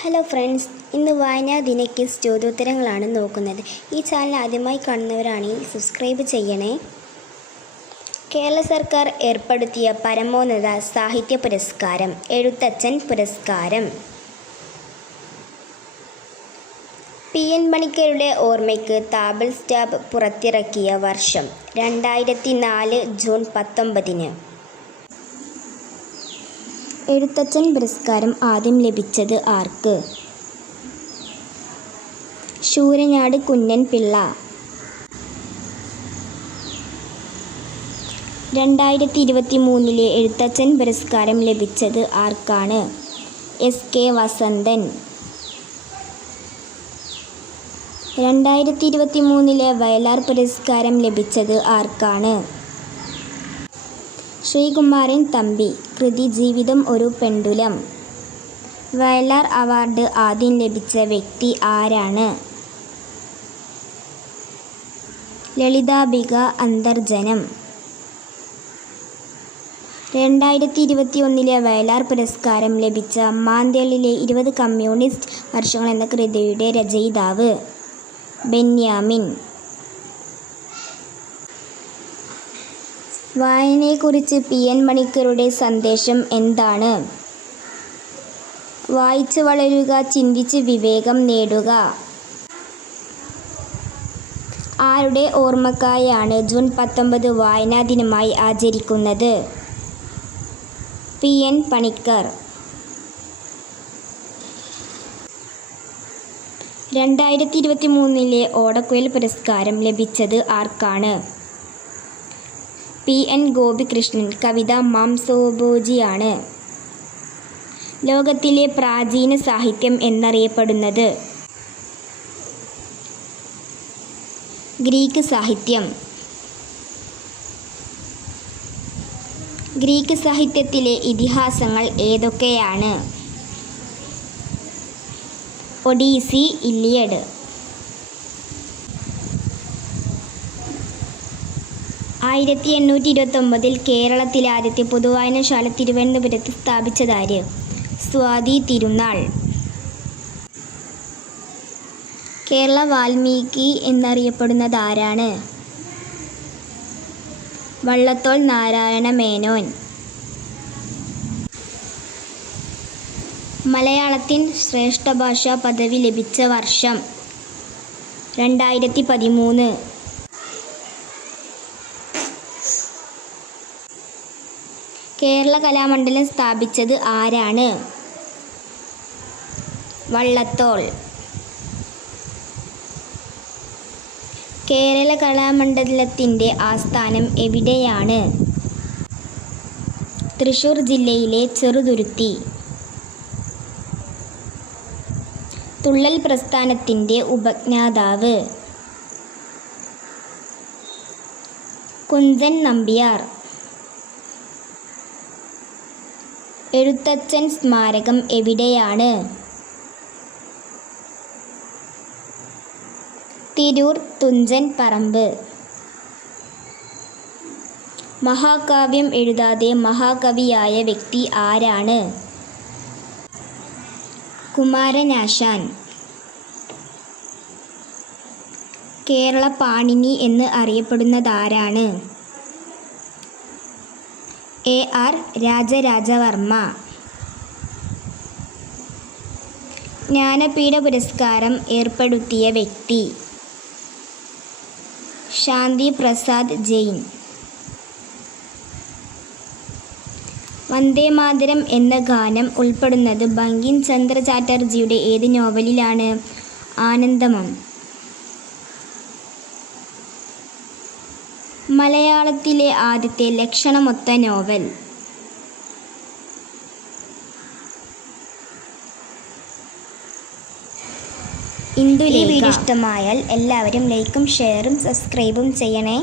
Hello friends, ഇന്ന് വായനാ ദിന ക്വിസ് ചോദ്യോത്തരങ്ങളാണ് നോക്കുന്നത്. ഈ ചാനൽ ആദ്യമായി കാണുന്നവരാണെങ്കിൽ സബ്സ്ക്രൈബ് ചെയ്യണേ. കേരള സർക്കാർ ഏർപ്പെടുത്തിയ പരമോന്നത സാഹിത്യ പുരസ്കാരം എഴുത്തച്ഛൻ പുരസ്കാരം. PN പണിക്കരുടെ ഓർമ്മയ്ക്ക് താബൽ സ്റ്റാമ്പ് പുറത്തിറക്കിയ വർഷം 2004 ജൂൺ 19. എഴുത്തച്ഛൻ പുരസ്കാരം ആദ്യം ലഭിച്ചത് ആർക്ക്? ശൂരനാട് കുഞ്ഞൻ പിള്ള. 2023 എഴുത്തച്ഛൻ പുരസ്കാരം ലഭിച്ചത് ആർക്കാണ്? SK വസന്തൻ. 2023 വയലാർ പുരസ്കാരം ലഭിച്ചത് ആർക്കാണ്? ശ്രീകുമാരൻ തമ്പി. കൃതി ജീവിതം ഒരു പെണ്ടുലം. വയലാർ അവാർഡ് ആദ്യം ലഭിച്ച വ്യക്തി ആരാണ്? ലളിതാംബിക അന്തർജനം. 2021 വയലാർ പുരസ്കാരം ലഭിച്ച മാന്തളിലെ 20 കമ്മ്യൂണിസ്റ്റ് വർഷങ്ങൾ എന്ന കൃതിയുടെ രചയിതാവ്? ബെന്യാമിൻ. വായനയെക്കുറിച്ച് PN പണിക്കരുടെ സന്ദേശം എന്താണ്? വായിച്ച് വളരുക, ചിന്തിച്ച് വിവേകം നേടുക. ആരുടെ ഓർമ്മക്കായാണ് ജൂൺ 19 വായനാ ദിനമായി ആചരിക്കുന്നത്? PN പണിക്കർ. 2023 ഓടക്കുഴൽ പുരസ്കാരം ലഭിച്ചത് ആർക്കാണ്? PN ഗോപികൃഷ്ണൻ. കവിത മാംസോഭോജിയാണ്. ലോകത്തിലെ പ്രാചീന സാഹിത്യം എന്നറിയപ്പെടുന്നത്? ഗ്രീക്ക് സാഹിത്യം. ഗ്രീക്ക് സാഹിത്യത്തിലെ ഇതിഹാസങ്ങൾ ഏതൊക്കെയാണ്? ഒഡീസി, ഇലിയഡ്. 1829 കേരളത്തിലെ ആദ്യത്തെ പൊതുവായനശാല തിരുവനന്തപുരത്ത് സ്ഥാപിച്ചതാര്? സ്വാതി തിരുനാൾ. കേരള വാൽമീകി എന്നറിയപ്പെടുന്നതാരാണ്? വള്ളത്തോൾ നാരായണ മേനോൻ. മലയാളത്തിന് ശ്രേഷ്ഠഭാഷാ പദവി ലഭിച്ച വർഷം? 2013. കേരള കലാമണ്ഡലം സ്ഥാപിച്ചത് ആരാണ്? വള്ളത്തോൾ. കേരള കലാമണ്ഡലത്തിൻ്റെ ആസ്ഥാനം എവിടെയാണ്? തൃശ്ശൂർ ജില്ലയിലെ ചെറുതുരുത്തി. തുള്ളൽ പ്രസ്ഥാനത്തിൻ്റെ ഉപജ്ഞാതാവ്? കുഞ്ചൻ നമ്പ്യാർ. എഴുത്തച്ഛൻ സ്മാരകം എവിടെയാണ്? തിരൂർ തുഞ്ചൻ പറമ്പ്. മഹാകാവ്യം എഴുതാതെ മഹാകവിയായ വ്യക്തി ആരാണ്? കുമാരനാശാൻ. കേരള പാണിനി എന്ന് അറിയപ്പെടുന്നതാരാണ്? AR രാജരാജവർമ്മ. ജ്ഞാനപീഠ പുരസ്കാരം ഏർപ്പെടുത്തിയ വ്യക്തി? ശാന്തി പ്രസാദ് ജെയിൻ. വന്ദേമാതരം എന്ന ഗാനം ഉൾപ്പെടുന്നത് ബങ്കിം ചന്ദ്ര ചാറ്റർജിയുടെ ഏത് നോവലിലാണ്? ആനന്ദമം. മലയാളത്തിലെ ആദ്യത്തെ ലക്ഷണമൊത്ത നോവൽ? ഇന്ദുലേഖ. ഈ വീഡിയോ ഇഷ്ടമായാൽ എല്ലാവരും ലൈക്കും ഷെയറും സബ്സ്ക്രൈബും ചെയ്യണേ.